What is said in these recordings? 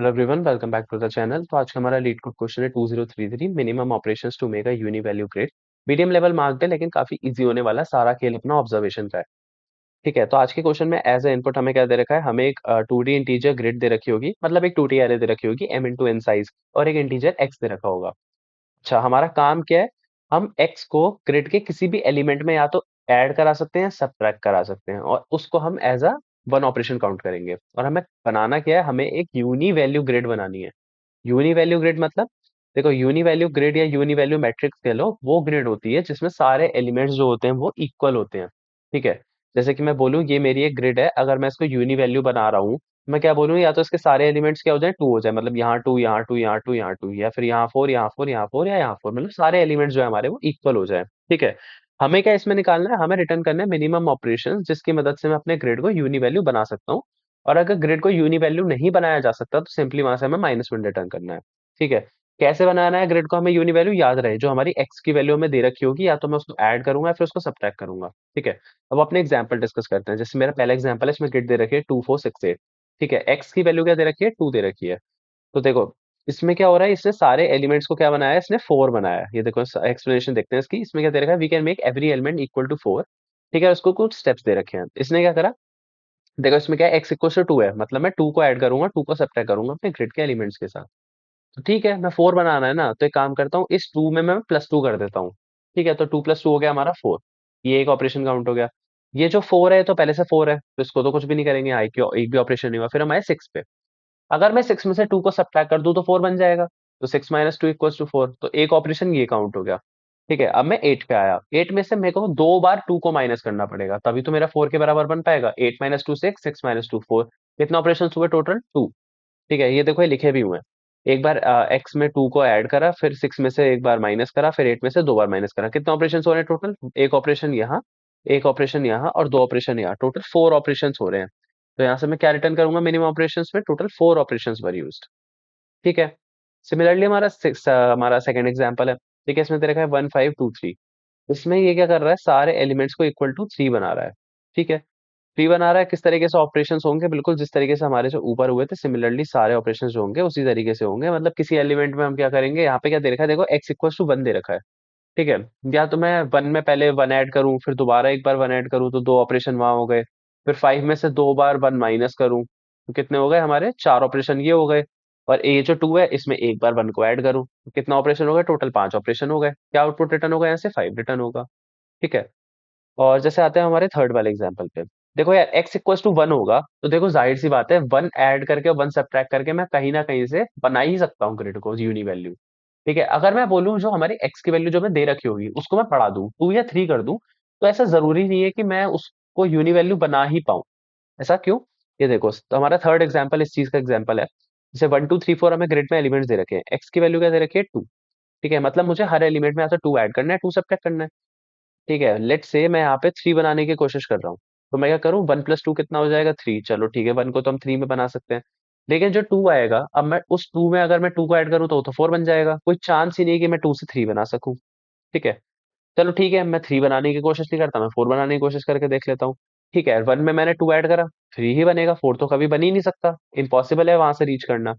Hello everyone, welcome back to the channel. तो आज का हमारा लीड कोड क्वेश्चन है 2033 minimum operations to make a uni value grid. Medium level marked है लेकिन काफी इजी होने वाला है, सारा खेल अपना ऑब्जर्वेशन का है। ठीक है, तो आज के क्वेश्चन में एज ए इनपुट हमें क्या दे रखा है, हमें एक 2D इंटीजर ग्रिड दे रखी होगी, मतलब एक 2D एरे दे रखी होगी m इंटू एन साइज, और एक इंटीजर x दे रखा होगा। अच्छा, हमारा काम क्या है, हम x को ग्रिड के किसी भी एलिमेंट में या तो ऐड करा सकते हैं, सब्ट्रैक्ट करा सकते हैं, और उसको हम as a one operation count करेंगे। और हमें बनाना क्या है, हमें एक यूनी वैल्यू ग्रिड बनानी है। यूनी वैल्यू ग्रिड मतलब, देखो यूनी वैल्यू ग्रिड या यूनी वैल्यू मैट्रिक्स कह लो, वो ग्रिड होती है जिसमें सारे एलिमेंट्स जो होते हैं वो इक्वल होते हैं। ठीक है, जैसे कि मैं बोलूँ ये मेरी एक ग्रिड है, अगर मैं इसको यूनी वैल्यू बना रहा हूँ, मैं क्या बोलूँ, या तो इसके सारे एलिमेंट्स क्या हो जाए, टू हो जाए, मतलब यहाँ टू, यहाँ टू, यहाँ टू, यहाँ टू, या फिर यहाँ फोर, यहाँ फोर, यहाँ फोर, या यहाँ फोर, मतलब सारे एलिमेंट्स जो है हमारे वो इक्वल हो जाए। ठीक है, हमें क्या इसमें निकालना है, हमें रिटर्न करना है मिनिमम ऑपरेशन, जिसकी मदद से मैं अपने ग्रिड को यूनी वैल्यू बना सकता हूँ। और अगर ग्रिड को यूनी वैल्यू नहीं बनाया जा सकता तो सिंपली वहां से हमें -1 रिटर्न करना है। ठीक है, कैसे बनाना है ग्रिड को, हमें यूनी वैल्यू याद रहे जो हमारी एक्स की वैल्यू हमें दे रखी होगी, या तो मैं उसको ऐड करूंगा या फिर उसको सब्ट्रैक्ट करूंगा। ठीक है, अब अपने एग्जांपल डिस्कस करते हैं। जैसे मेरा पहला एग्जांपल है, इसमें ग्रिड दे रखी है 2468। ठीक है, एक्स की वैल्यू क्या दे रखी है, 2 दे रखी है। तो देखो इसमें क्या हो रहा है, इसने सारे एलिमेंट्स को क्या बनाया है, इसने 4 बनाया है। ये देखो एक्सप्लेनेशन देखते हैं इसकी। इसमें क्या दे रखा है, we can make every element equal to 4। ठीक है, उसको कुछ स्टेप्स दे रखे हैं। इसने क्या करा, देखो इसमें क्या है, एक्स इक्वल टू 2 है, मतलब मैं 2 को ऐड करूंगा, 2 को सब्ट्रैक्ट करूंगा अपने ग्रिड के एलिमेंट्स के साथ। तो ठीक है, मैं 4 बनाना है ना, तो एक काम करता हूँ, इस 2 में मैं +2 कर देता हूँ। ठीक है, तो 2 + 2 हो गया हमारा 4। ये एक ऑपरेशन काउंट हो गया। ये जो 4 है तो पहले से 4 है, तो इसको तो कुछ भी नहीं करेंगे, आई की एक भी ऑपरेशन नहीं हुआ। फिर हम आए 6 पे। अगर मैं 6 में से 2 को सब्ट्रैक्ट कर दूं तो 4 बन जाएगा। तो 6 - 2 = 4, तो एक ऑपरेशन ये काउंट हो गया। ठीक है, अब मैं 8 पे आया। 8 में से मेरे को 2 बार 2 को माइनस करना पड़ेगा, तभी तो मेरा 4 के बराबर बन पाएगा। 8 - 2 6, 6 - 2 4। कितने ऑपरेशन हुए टोटल, 2। ठीक है, ये देखो ये लिखे भी हुए हैं। एक बार एक्स में 2 को ऐड करा, फिर 6 में से एक बार माइनस करा, फिर 8 में से 2 बार माइनस करा। कितने ऑपरेशन हो रहे हैं टोटल, एक ऑपरेशन यहाँ, एक ऑपरेशन यहाँ, और 2 ऑपरेशन यहाँ, टोटल 4 ऑपरेशन हो रहे हैं। तो यहाँ से मैं क्या रिटर्न करूंगा, मिनिमम ऑपरेशन में टोटल 4 ऑपरेशन वर यूज्ड। ठीक है, सिमिलरली हमारा सेकंड एग्जांपल है। ठीक है, इसमें दे रखा है 1523। इसमें ये क्या कर रहा है, सारे एलिमेंट्स को इक्वल टू 3 बना रहा है। ठीक है, 3 बना रहा है, किस तरीके से ऑपरेशंस होंगे, बिल्कुल जिस तरीके से हमारे जो ऊपर हुए थे, सिमिलरली सारे ऑपरेशंस जो होंगे उसी तरीके से होंगे। मतलब किसी एलिमेंट में हम क्या करेंगे, यहाँ पे क्या दे रखा है, देखो x = 1 दे रखा है। ठीक है, या तो मैं 1 में पहले 1 ऐड करूं, फिर दोबारा एक बार 1 ऐड करूं, तो 2 ऑपरेशन वहां हो गए। फिर 5 में से 2 बार 1 माइनस करूं, तो कितने हो गए हमारे, 4 ऑपरेशन ये हो गए। और ये जो 2 है, इसमें एक बार 1 को ऐड करूं, तो कितना ऑपरेशन हो गए, टोटल 5 ऑपरेशन हो गए। क्या आउटपुट रिटर्न होगा, यहाँ से 5 रिटर्न होगा। ठीक है, और जैसे आते हैं हमारे थर्ड वाले एग्जांपल पे। देखो यार, x = 1 होगा, तो देखो जाहिर सी बात है, 1 ऐड करके और 1 सब्ट्रैक्ट करके मैं कहीं ना कहीं से बना ही सकता हूँ ग्रिड को यूनी वैल्यू। ठीक है, अगर मैं बोलूँ जो हमारी x की वैल्यू जो मैं दे रखी होगी उसको मैं बढ़ा दूं, 2 या 3 कर दूं, तो ऐसा जरूरी नहीं है कि मैं उसको यूनी वैल्यू बना ही पाऊं। ऐसा क्यों, ये देखो, तो हमारा थर्ड एग्जाम्पल इस चीज का एग्जाम्पल है। जैसे 1 2 3 4 हमें ग्रिड में एलिमेंट्स दे रखे हैं, x की वैल्यू क्या दे रखी है, 2। ठीक है, मतलब मुझे हर एलिमेंट में या तो 2 ऐड करना है, 2 सब्ट्रैक्ट करना है। ठीक है, लेट्स से मैं यहाँ पे 3 बनाने की कोशिश कर रहा हूँ, तो मैं क्या करूँ, 1 + 2 कितना हो जाएगा, 3। चलो ठीक है, 1 को तो हम 3 में बना सकते हैं, लेकिन जो 2 आएगा, अब मैं उस 2 में अगर मैं 2 को ऐड करूँ तो वो तो 4 बन जाएगा। कोई चांस ही नहीं कि मैं 2 से 3 बना सकूं। ठीक है, चलो ठीक है, मैं 3 बनाने की कोशिश नहीं करता, मैं 4 बनाने की कोशिश करके देख लेता हूँ। ठीक है, 1 में मैंने 2 ऐड करा, 3 ही बनेगा, 4 तो कभी बन ही नहीं सकता, इम्पॉसिबल है वहां से रीच करना।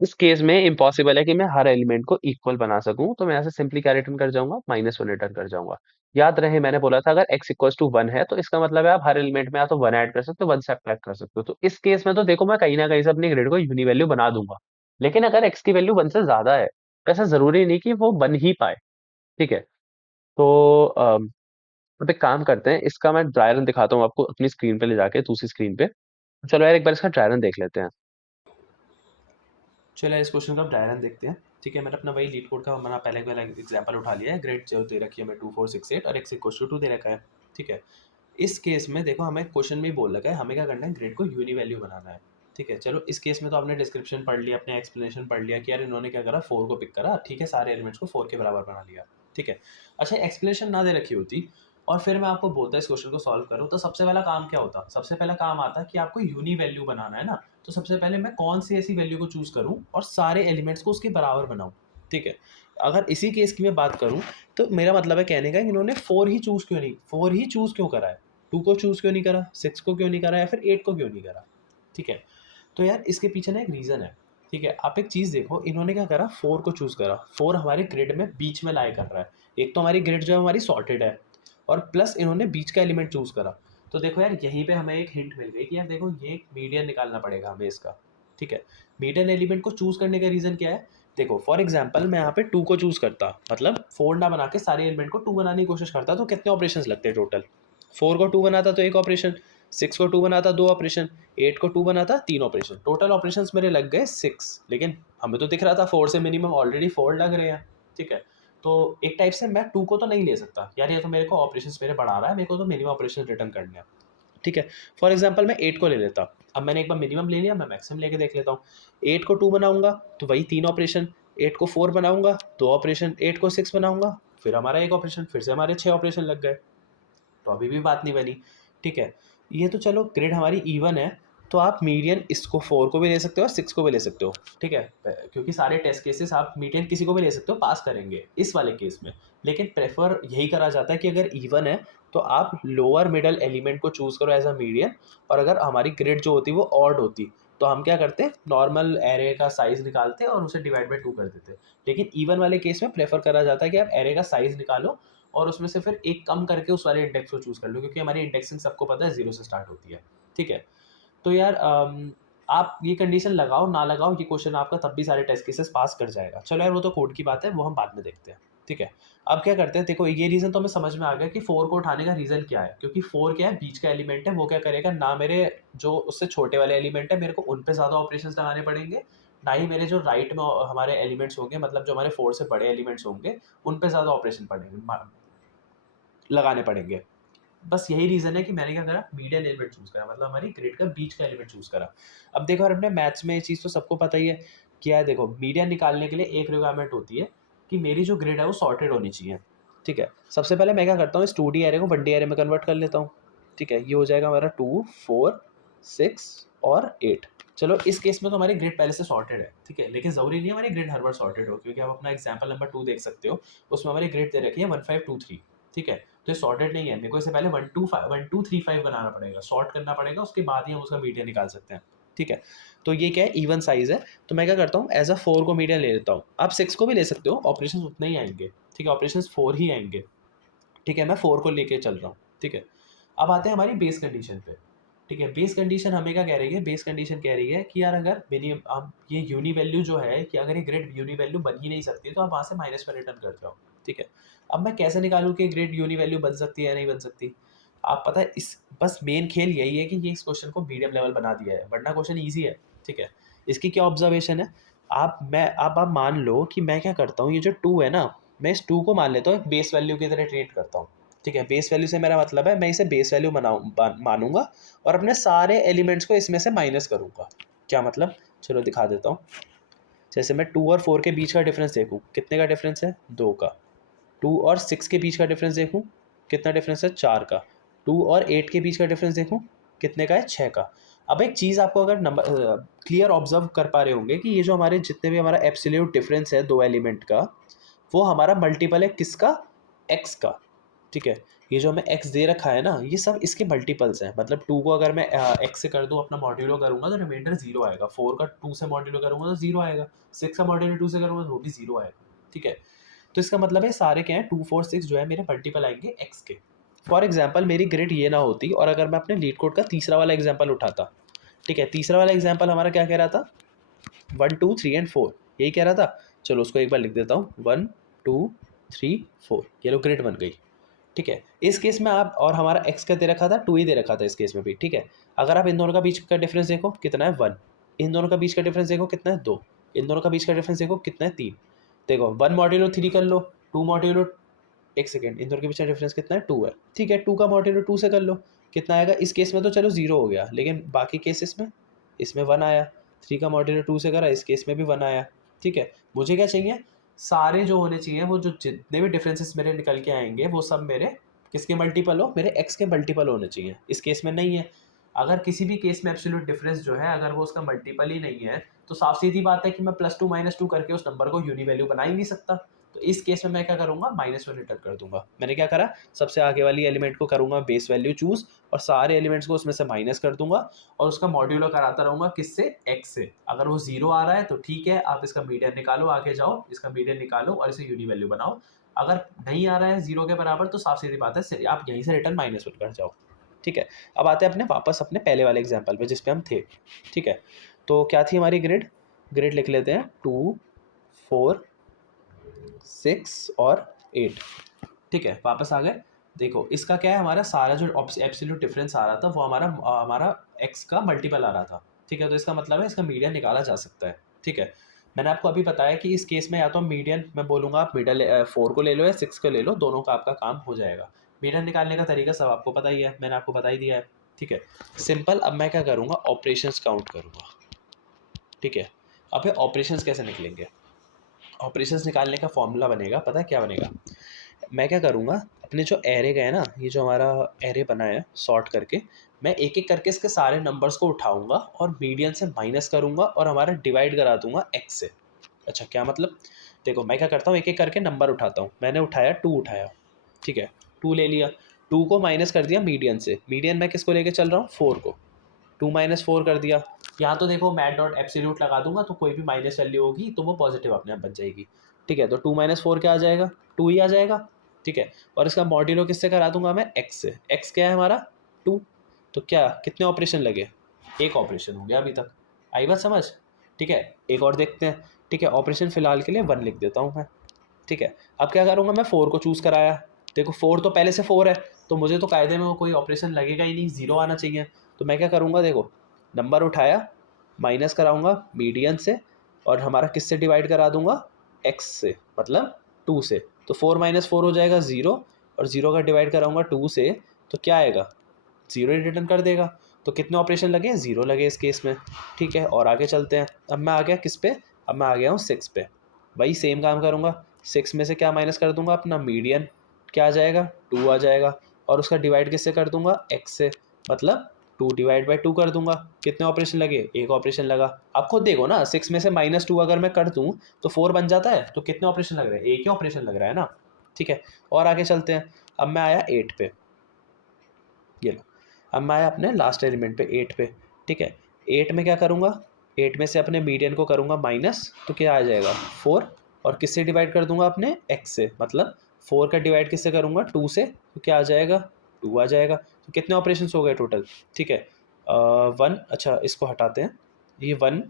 इस केस में इम्पॉसिबल है कि मैं हर एलिमेंट को इक्वल बना सकूं, तो मैं यहाँ से सिंपली क्या रिटर्न कर जाऊंगा, -1 रिटर्न कर जाऊंगा। याद रहे मैंने बोला था, अगर x = 1 है तो इसका मतलब है आप हर एलिमेंट में या तो 1 ऐड कर सकते हो, 1 सब्ट्रैक्ट कर सकते हो। तो इस केस में तो देखो मैं कहीं ना कहीं से अपनी ग्रिड को यूनी वैल्यू बना दूंगा। लेकिन अगर x की वैल्यू 1 से ज्यादा है, तो ऐसा जरूरी नहीं कि वो बन ही पाए। ठीक है, तो अब एक काम करते हैं, इसका मैं ड्राई रन दिखाता हूँ आपको अपनी स्क्रीन पे ले जाके, दूसरी स्क्रीन पे। चलो यार, एक बार इसका ड्राई रन देख लेते हैं। चलो इस क्वेश्चन का आप डायग्राम देखते हैं। ठीक है, मैंने अपना वही लीड कोड का मैंने पहले वाला एग्जांपल उठा लिया है। ग्रेड जो दे रखी है हमें 2468 और x = 2 दे रखा है। ठीक है, इस केस में देखो हमें क्वेश्चन में ही बोल रखा है हमें क्या करना है, ग्रेड को यूनी वैल्यू बनाना है। ठीक है, चलो इस केस में तो आपने डिस्क्रिप्शन पढ़ लिया, अपने एक्सप्लेनेशन पढ़ लिया कि यार इन्होंने क्या करा, 4 को पिक करा। ठीक है, सारे एलिमेंट्स को 4 के बराबर बना लिया। ठीक है, अच्छा एक्सप्लेनेशन ना दे रखी होती और फिर मैं आपको बोलता इस क्वेश्चन को सॉल्व करो, तो सबसे पहला काम क्या होता, सबसे पहला काम आता कि आपको यूनी वैल्यू बनाना है ना। तो सबसे पहले मैं कौन सी ऐसी वैल्यू को चूज करूं और सारे एलिमेंट्स को उसके बराबर बनाऊं। ठीक है, अगर इसी केस की मैं बात करूं, तो मेरा मतलब है कहने का इन्होंने 4 ही चूज क्यों नहीं, 4 ही चूज क्यों करा है, 2 को चूज क्यों नहीं करा, 6 को क्यों नहीं करा, या फिर 8 को क्यों नहीं करा। ठीक है, तो यार इसके पीछे ना एक रीज़न है। ठीक है, आप एक चीज़ देखो, इन्होंने क्या करा, 4 को चूज़ करा। 4 हमारे ग्रिड में बीच में लाई कर रहा है। एक तो हमारी ग्रिड जो है हमारी सॉर्टेड है, और प्लस इन्होंने बीच का एलिमेंट चूज़ करा। तो देखो यार, यहीं पे हमें एक हिंट मिल गई कि यार देखो, ये एक मीडियन निकालना पड़ेगा हमें इसका। ठीक है, मीडियन एलिमेंट को चूज़ करने का रीज़न क्या है? देखो फॉर एग्जाम्पल, मैं यहाँ पे 2 को चूज़ करता, मतलब 4 ना बना के सारे एलिमेंट को 2 बनाने की कोशिश करता, तो कितने ऑपरेशंस लगते टोटल? 4 को 2 बनाता तो एक ऑपरेशन, 6 को 2 बनाता 2 ऑपरेशन, 8 को 2 बनाता 3 ऑपरेशन। टोटल ऑपरेशंस मेरे लग गए 6। लेकिन हमें तो दिख रहा था 4 से मिनिमम ऑलरेडी 4 लग रहे हैं। ठीक है, तो एक टाइप से मैं 2 को तो नहीं ले सकता यार, ये तो मेरे को ऑपरेशंस मेरे बढ़ा रहा है, मेरे को तो मिनिमम ऑपरेशन रिटर्न करने हैं। ठीक है, फॉर एग्जाम्पल मैं 8 को ले लेता। अब मैंने एक बार मिनिमम ले लिया, मैं मैक्सिमम लेके देख लेता हूँ। 8 को 2 बनाऊंगा तो वही 3 ऑपरेशन, 8 को 4 बनाऊंगा 2 ऑपरेशन, 8 को 6 बनाऊंगा फिर हमारा एक ऑपरेशन, फिर से हमारे 6 ऑपरेशन लग गए। तो अभी भी बात नहीं बनी। ठीक है, ये तो चलो ग्रिड हमारी इवन है, तो आप मीडियन इसको 4 को भी ले सकते हो और 6 को भी ले सकते हो। ठीक है, क्योंकि सारे टेस्ट केसेस आप मीडियन किसी को भी ले सकते हो, पास करेंगे इस वाले केस में। लेकिन प्रेफर यही करा जाता है कि अगर इवन है तो आप लोअर मिडल एलिमेंट को चूज़ करो एज अ मीडियन, और अगर हमारी ग्रिड जो होती वो ऑड होती तो हम क्या करते, नॉर्मल एरे का साइज निकालते और उसे डिवाइड बाई 2 कर देते। लेकिन इवन वाले केस में प्रेफर करा जाता है कि आप एरे का साइज निकालो और उसमें से फिर एक कम करके उस वाले इंडेक्स को चूज़ कर लो, क्योंकि हमारी इंडेक्सिंग सबको पता है 0 से स्टार्ट होती है। ठीक है, तो यार आप ये कंडीशन लगाओ ना लगाओ, ये क्वेश्चन आपका तब भी सारे टेस्ट केसेस पास कर जाएगा। चलो यार, वो तो कोड की बात है, वो हम बाद में देखते हैं। ठीक है, अब क्या करते हैं, देखो ये रीज़न तो हमें समझ में आ गया कि 4 को उठाने का रीज़न क्या है, क्योंकि 4 क्या है, बीच का एलिमेंट है। वो क्या करेगा ना, मेरे जो उससे छोटे वाले एलिमेंट है मेरे को उन पे ज़्यादा ऑपरेशंस लगाने पड़ेंगे, ना ही मेरे जो राइट में हमारे एलिमेंट्स होंगे, मतलब जो हमारे 4 से बड़े एलिमेंट्स होंगे, उन पे ज़्यादा ऑपरेशन पड़ेंगे, लगाने पड़ेंगे। बस यही रीज़न है कि मैंने क्या करा, मीडियन एलिमेंट चूज़ करा, मतलब हमारी ग्रिड का बीच का एलिमेंट चूज़ करा। अब देखो यार, अपने मैथ्स में ये चीज़ तो सबको पता ही है। क्या है, देखो मीडियन निकालने के लिए एक रिक्वायरमेंट होती है कि मेरी जो ग्रिड है वो सॉर्टेड होनी चाहिए। ठीक है, सबसे पहले मैं क्या करता हूँ, इस 2D एरे को 1D एरे में कन्वर्ट कर लेता हूँ। ठीक है, ये हो जाएगा हमारा 2, 4, 6 और 8। चलो इस केस में तो हमारी ग्रिड पहले से सॉर्टेड है। ठीक है, लेकिन ज़रूरी नहीं है हमारी ग्रिड हर बार सॉर्टेड हो, क्योंकि आप अपना एग्जाम्पल नंबर 2 देख सकते हो, उसमें हमारी ग्रिड दे रखी है 1 5 2 3। ठीक है, तो ये सॉर्टेड नहीं है, मेरे को इससे पहले 1 2 3 5 बनाना पड़ेगा, सॉर्ट करना पड़ेगा, उसके बाद ही हम उसका मीडियन निकाल सकते हैं। ठीक है, तो ये क्या है, इवन साइज है। तो मैं क्या करता हूँ, एज अ 4 को मीडियन ले लेता हूँ। आप 6 को भी ले सकते हो, ऑपरेशन उतने ही आएंगे। ठीक है, ऑपरेशन 4 ही आएंगे। ठीक है, मैं 4 को लेके चल रहा हूँ। ठीक है, अब आते हैं हमारी बेस कंडीशन पे। ठीक है, बेस कंडीशन हमें क्या कह रही है, बेस कंडीशन कह रही है कि यार अगर मिनिमम, अब ये यूनी वैल्यू जो है, कि अगर ये ग्रेड यूनी वैल्यू बन ही नहीं सकती तो आप वहाँ से माइनस में रिटर्न कर जाओ। ठीक है, अब मैं कैसे निकालूँ कि ग्रेड यूनी वैल्यू बन सकती है या नहीं बन सकती? आप पता है, इस बस मेन खेल यही है कि ये इस क्वेश्चन को मीडियम लेवल बना दिया है, वरना क्वेश्चन ईजी है। ठीक है, इसकी क्या ऑब्जर्वेशन है, आप मान लो कि मैं क्या करता हूँ, ये जो 2 है ना, मैं इस 2 को मान लेता हूँ एक बेस वैल्यू की तरह ट्रीट करता हूँ। ठीक है, बेस वैल्यू से मेरा मतलब है मैं इसे बेस वैल्यू मानूंगा और अपने सारे एलिमेंट्स को इसमें से माइनस करूंगा। क्या मतलब, चलो दिखा देता हूँ। जैसे मैं 2 और 4 के बीच का डिफरेंस देखूँ, कितने का डिफरेंस है, 2 का। 2 और 6 के बीच का डिफरेंस देखूँ, कितना डिफरेंस है, 4 का। 2 और 8 के बीच का डिफरेंस देखूँ, कितने का है, 6 का। अब एक चीज़ आपको अगर नंबर क्लियर ऑब्जर्व कर पा रहे होंगे कि ये जो हमारे जितने भी हमारा एब्सोल्यूट डिफरेंस है दो एलिमेंट का, वो हमारा मल्टीपल है किसका, एक्स का। ठीक है, ये जो हमें एक्स दे रखा है ना, ये सब इसके मल्टीपल्स हैं। मतलब 2 को अगर मैं एक्स से कर दूँ, अपना मॉड्यूलो करूँगा तो रिमाइंडर 0 आएगा। 4 का 2 से मॉड्यूलो करूँगा तो 0 आएगा। 6 का मॉड्यूलो 2 से करूँगा तो वो भी 0 आएगा। ठीक है, तो इसका मतलब है सारे क्या हैं, 2 4 6 जो है मेरे मल्टीपल आएंगे एक्स के। फॉर एग्जाम्पल मेरी ग्रिड ये ना होती, और अगर मैं अपने लीड कोड का तीसरा वाला एग्जाम्पल उठाता। ठीक है, तीसरा वाला एग्जाम्पल हमारा क्या कह रहा था, 1 2 3 एंड 4, यही कह रहा था। चलो उसको एक बार लिख देता हूँ, 1 2 3 4, ये लो ग्रिड बन गई। ठीक है, इस केस में आप, और हमारा एक्स का दे रखा था, 2 ही दे रखा था इस केस में भी। ठीक है, अगर आप इन दोनों का बीच का डिफरेंस देखो कितना है, 1। इन दोनों का बीच का डिफरेंस देखो कितना है, 2। इन दोनों का बीच का डिफरेंस देखो कितना है, 3। देखो 1 मॉड्यूलो 3 कर लो, 2 मॉड्यूलो, एक सेकेंड, इन दोनों के बीच का डिफरेंस कितना है, 2 है। ठीक है, 2 का मॉड्यूलो 2 से कर लो, कितना आएगा। इस केस में तो चलो 0 हो गया, लेकिन बाकी केसेस में इसमें 1 आया। 3 का मॉड्यूलो 2 से करा, इस केस में भी 1 आया। ठीक है, मुझे क्या चाहिए, सारे जो होने चाहिए, वो जो जितने भी डिफरेंसेस मेरे निकल के आएंगे, वो सब मेरे किसके मल्टीपल हो, मेरे एक्स के मल्टीपल होने चाहिए। इस केस में नहीं है। अगर किसी भी केस में एब्सोल्यूट डिफरेंस जो है, अगर वो उसका मल्टीपल ही नहीं है, तो साफ सीधी बात है कि मैं +2 -2 करके उस नंबर को यूनी वैल्यू बना ही नहीं सकता। तो इस केस में मैं क्या करूँगा, -1 रिटर्न कर दूंगा। मैंने क्या करा, सबसे आगे वाली एलिमेंट को करूँगा बेस वैल्यू चूज और सारे एलिमेंट्स को उसमें से माइनस कर दूंगा और उसका मॉड्यूलो कराता रहूँगा किससे, x से। अगर वो 0 आ रहा है तो ठीक है, आप इसका मीडियन निकालो, आगे जाओ, इसका मीडियन निकालो और इसे यूनी वैल्यू बनाओ। अगर नहीं आ रहा है 0 के बराबर तो साफ सीधी बात है, आप यहीं से रिटर्न -1 कर जाओ। ठीक है, अब आते हैं अपने वापस अपने पहले वाले एग्जाम्पल पे जिस पे हम थे। ठीक है, तो क्या थी हमारी ग्रिड, ग्रिड लिख लेते हैं 2, 4, 6 और 8। ठीक है, वापस आ गए। देखो इसका क्या है, हमारा सारा जो एब्सोल्यूट डिफरेंस आ रहा था वो हमारा x का मल्टीपल आ रहा था। ठीक है, तो इसका मतलब है इसका मीडियन निकाला जा सकता है। ठीक है, मैंने आपको अभी बताया कि इस केस में या तो मीडियन मैं बोलूँगा आप मिडल 4 को ले लो या 6 को ले लो, दोनों का आपका काम हो जाएगा। मीडियन निकालने का तरीका सब आपको पता ही है, मैंने आपको बता ही दिया है। ठीक है, सिंपल। अब मैं क्या करूँगा, ऑपरेशंस काउंट करूँगा। ठीक है, अब ये ऑपरेशंस कैसे निकलेंगे, ऑपरेशंस निकालने का फॉर्मूला बनेगा, पता है क्या बनेगा। मैं क्या करूँगा, अपने जो एरे गए ना, ये जो हमारा एरे बना है सॉर्ट करके, मैं एक एक करके इसके सारे नंबर्स को उठाऊंगा और मीडियन से माइनस करूँगा और हमारा डिवाइड करा दूंगा x से। अच्छा क्या मतलब, देखो मैं क्या करता हूँ, एक एक करके नंबर उठाता हूँ। मैंने उठाया 2 उठाया, ठीक है, 2 ले लिया, 2 को माइनस कर दिया मीडियन से। मीडियन मैं किसको लेके चल रहा हूँ, 4 को। 2 माइनस 4 कर दिया। यहाँ तो देखो मैट डॉट एब्सोल्यूट लगा दूंगा तो कोई भी माइनस वैल्यू होगी तो वो पॉजिटिव अपने आप बन जाएगी। ठीक है, तो 2 माइनस 4 क्या आ जाएगा, 2 ही आ जाएगा। ठीक है, और इसका मॉड्यूलो किससे करा दूंगा मैं, x से। x क्या है हमारा, 2। तो क्या कितने ऑपरेशन लगे, एक ऑपरेशन हो गया अभी तक। आई बात समझ। ठीक है, एक और देखते हैं। ठीक है, ऑपरेशन फिलहाल के लिए 1 लिख देता हूँ मैं। ठीक है, अब क्या करूँगा, मैं 4 को चूज़ कराया। देखो 4 तो पहले से 4 है तो मुझे तो कायदे में वो कोई ऑपरेशन लगेगा ही नहीं, 0 आना चाहिए। तो मैं क्या करूँगा, देखो नंबर उठाया, माइनस कराऊंगा मीडियन से और हमारा किससे डिवाइड करा दूंगा, x से, मतलब 2 से। तो 4 माइनस 4 हो जाएगा 0 और 0 का डिवाइड कराऊंगा 2 से तो क्या आएगा, 0 ही रिटर्न कर देगा। तो कितने ऑपरेशन लगे, 0 लगे इस केस में। ठीक है, और आगे चलते हैं। अब मैं आ गया किस पे, अब मैं आ गया हूँ 6 पे। वही सेम काम करूँगा, 6 में से क्या माइनस कर दूंगा, अपना मीडियन क्या आ जाएगा, 2 आ जाएगा और उसका डिवाइड किससे कर दूंगा, x से, मतलब 2 डिवाइड बाई 2 कर दूंगा। कितने ऑपरेशन लगे, एक ऑपरेशन लगा। आप खुद देखो ना, 6 में से -2 अगर मैं कर दूं तो 4 बन जाता है। तो कितने ऑपरेशन लग रहे हैं, एक ही ऑपरेशन लग रहा है ना। ठीक है, और आगे चलते हैं। अब मैं आया 8 पे, ये लो, अब मैं आया अपने लास्ट एलिमेंट पे 8 पे। ठीक है, 8 में क्या करूँगा, 8 में से अपने मीडियन को करूँगा माइनस, तो क्या आ जाएगा 4 और किससे डिवाइड कर दूंगा, अपने x से, मतलब 4 का डिवाइड किससे करूँगा, 2 से, तो क्या आ जाएगा, 2 आ जाएगा। तो कितने ऑपरेशन हो गए टोटल। ठीक है, 1, अच्छा इसको हटाते हैं, ये 1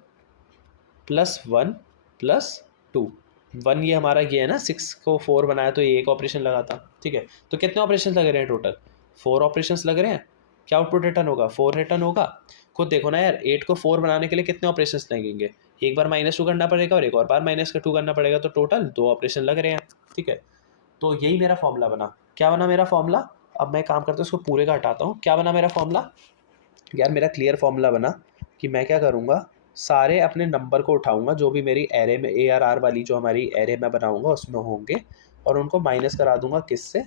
प्लस 1 प्लस 2, 1 ये हमारा ये है ना, 6 को 4 बनाया तो ये एक ऑपरेशन लगा था। ठीक है, तो कितने ऑपरेशन लग रहे हैं टोटल, 4 ऑपरेशंस लग रहे हैं। क्या आउटपुट रिटर्न होगा, 4 रिटर्न होगा। खुद देखो ना यार, 8 को 4 बनाने के लिए कितने ऑपरेशंस लगेंगे, एक बार -2 करना पड़ेगा और एक और बार -2 करना पड़ेगा, तो टोटल 2 ऑपरेशन लग रहे हैं। ठीक है, तो यही मेरा फॉर्मूला बना। क्या बना मेरा फॉर्मूला, अब मैं काम करता हूँ इसको पूरे का हटाता हूँ। क्या बना मेरा फॉर्मूला, यार मेरा क्लियर फॉर्मूला बना कि मैं क्या करूँगा, सारे अपने नंबर को उठाऊंगा जो भी मेरी एरे में ARR वाली जो हमारी एरे में बनाऊंगा उसमें होंगे और उनको माइनस करा दूंगा किससे,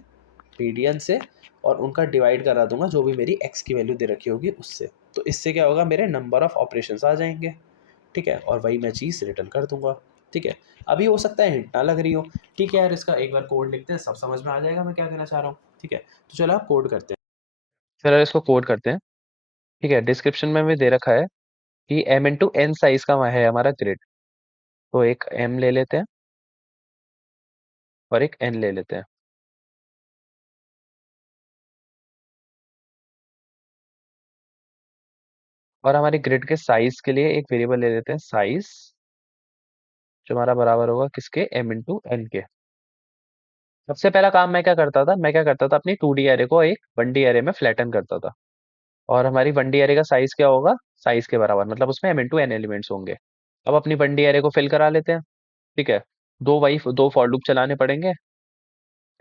मीडियन से, और उनका डिवाइड करा दूंगा जो भी मेरी x की वैल्यू दे रखी होगी उससे। तो इससे क्या होगा, मेरे नंबर ऑफ ऑपरेशंस आ जाएंगे। ठीक है, और वही मैं चीज़ रिटर्न कर दूंगा। ठीक है, अभी हो सकता है हिंट ना लग रही हो। ठीक है यार, इसका एक बार कोड लिखते हैं, सब समझ में आ जाएगा मैं क्या कहना चाह रहा हूँ। ठीक है, तो चलो आप कोड करते हैं। चलो इसको कोड करते हैं। ठीक है, डिस्क्रिप्शन में भी दे रखा है कि m×n साइज का है हमारा ग्रिड। तो एक m ले लेते हैं और एक n ले लेते हैं। और हमारी ग्रिड के साइज के लिए एक वेरिएबल ले लेते हैं साइज, जो हमारा बराबर होगा किसके, m×n के। सबसे पहला काम मैं क्या करता था, अपनी 2D एरे को एक 1D एरे में फ्लैटन करता था। और हमारी 1D एरे का साइज क्या होगा, साइज के बराबर, मतलब उसमें m×n एलिमेंट्स होंगे। अब अपनी 1D एरे को फिल करा लेते हैं। ठीक है, दो फॉर लूप चलाने पड़ेंगे।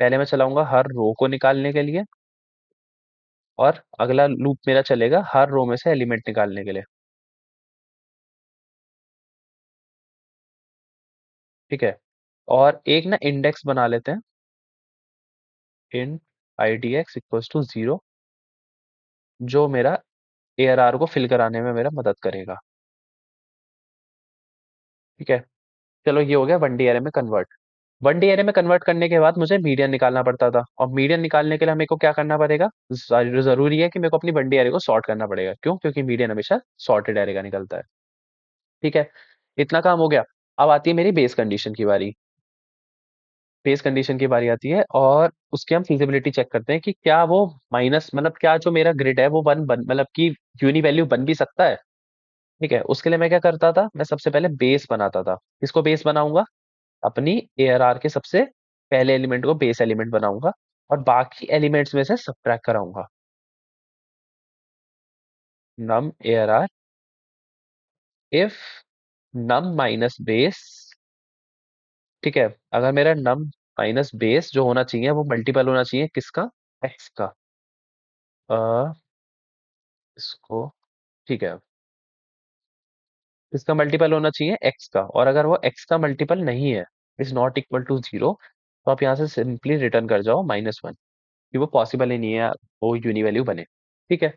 पहले मैं चलाऊंगा हर रो को निकालने के लिए और अगला लूप मेरा चलेगा हर रो में से एलिमेंट निकालने के लिए। ठीक है, और एक ना इंडेक्स बना लेते हैं, int idx इक्वल्स टू 0, जो मेरा ARR को फिल कराने में मेरा मदद करेगा। ठीक है, चलो ये हो गया 1D एरे में कन्वर्ट। 1D एरे में कन्वर्ट करने के बाद मुझे मीडियन निकालना पड़ता था, और मीडियन निकालने के लिए मेरे को क्या करना पड़ेगा, जरूरी है कि मेरे को अपनी 1D एरे को सॉर्ट करना पड़ेगा। क्यों? क्योंकि मीडियन हमेशा सॉर्टेड एरे का निकलता है। ठीक है, इतना काम हो गया। अब आती है मेरी बेस कंडीशन की बारी। बेस कंडीशन की बारी आती है, और उसकी हम फिजिबिलिटी चेक करते हैं कि क्या वो माइनस, मतलब क्या जो मेरा ग्रिड है वो वन बन, मतलब कि यूनी वैल्यू बन भी सकता है। ठीक है, उसके लिए मैं क्या करता था, मैं सबसे पहले बेस बनाता था। किसको बेस बनाऊंगा? अपनी ARR के सबसे पहले एलिमेंट को बेस एलिमेंट बनाऊंगा, और बाकी एलिमेंट्स में से सब्ट्रैक्ट कराऊंगा। Num ARR if num minus base. ठीक है, अगर मेरा नम माइनस बेस जो होना चाहिए वो मल्टीपल होना चाहिए किसका? एक्स का। इसको, ठीक है, इसका मल्टीपल होना चाहिए एक्स का, और अगर वो एक्स का मल्टीपल नहीं है, is not equal to zero, तो आप यहाँ से सिंपली रिटर्न कर जाओ -1, कि वो पॉसिबल ही नहीं है वो यूनी वैल्यू बने। ठीक है,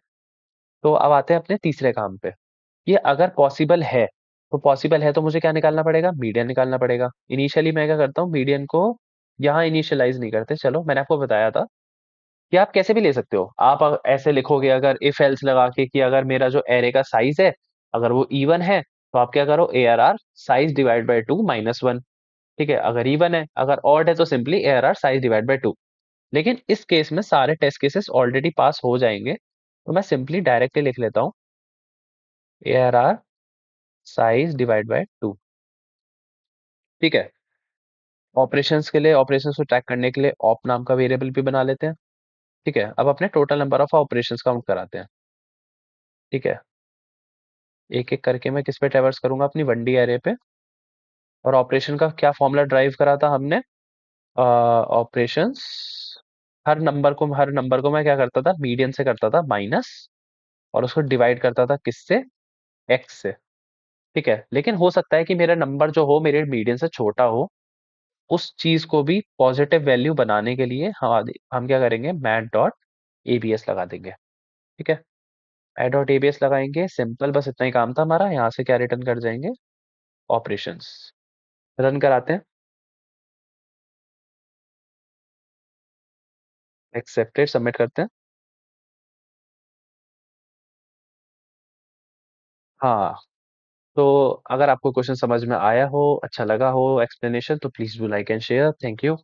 तो अब आते हैं अपने तीसरे काम पे। ये अगर पॉसिबल है, तो पॉसिबल है तो मुझे क्या निकालना पड़ेगा? मीडियन निकालना पड़ेगा। इनिशियली मैं क्या करता हूँ, मीडियन को यहाँ इनिशियलाइज नहीं करते। चलो, मैंने आपको बताया था कि आप कैसे भी ले सकते हो। आप ऐसे लिखोगे अगर इफ एल्स लगा के, कि अगर मेरा जो एरे का साइज है, अगर वो इवन है, तो आप क्या करो, ARR साइज डिवाइड बाय 2 -1। ठीक है, अगर इवन है, अगर ऑड है तो simply ARR size divide by 2। लेकिन इस केस में सारे टेस्ट केसेस ऑलरेडी पास हो जाएंगे, तो मैं सिंपली डायरेक्टली लिख लेता हूँ ARR साइज डिवाइड बाय 2। ठीक है, ऑपरेशंस के लिए, ऑपरेशंस को ट्रैक करने के लिए ऑप नाम का वेरिएबल भी बना लेते हैं। ठीक है, अब अपने total number of operations count कराते हैं। ठीक है, एक एक करके मैं किस पे ट्रेवर्स करूंगा, अपनी 1D एरे पे। और ऑपरेशन का क्या फॉर्मूला ड्राइव करा था हमने? ऑपरेशंस, हर नंबर को मैं क्या करता था, मीडियन से करता था माइनस, और उसको डिवाइड करता था किससे? एक्स से। ठीक है, लेकिन हो सकता है कि मेरा नंबर जो हो मेरे मीडियन से छोटा हो। उस चीज को भी पॉजिटिव वैल्यू बनाने के लिए हम क्या करेंगे, मैट डॉट एबीएस लगा देंगे। ठीक है, मैट डॉट एबीएस लगाएंगे, सिंपल, बस इतना ही काम था हमारा। यहाँ से क्या रिटर्न कर जाएंगे? ऑपरेशंस। रन कराते हैं, एक्सेप्टेड, सबमिट करते हैं। हाँ, तो अगर आपको क्वेश्चन समझ में आया हो, अच्छा लगा हो एक्सप्लेनेशन, तो please do like and share. Thank you.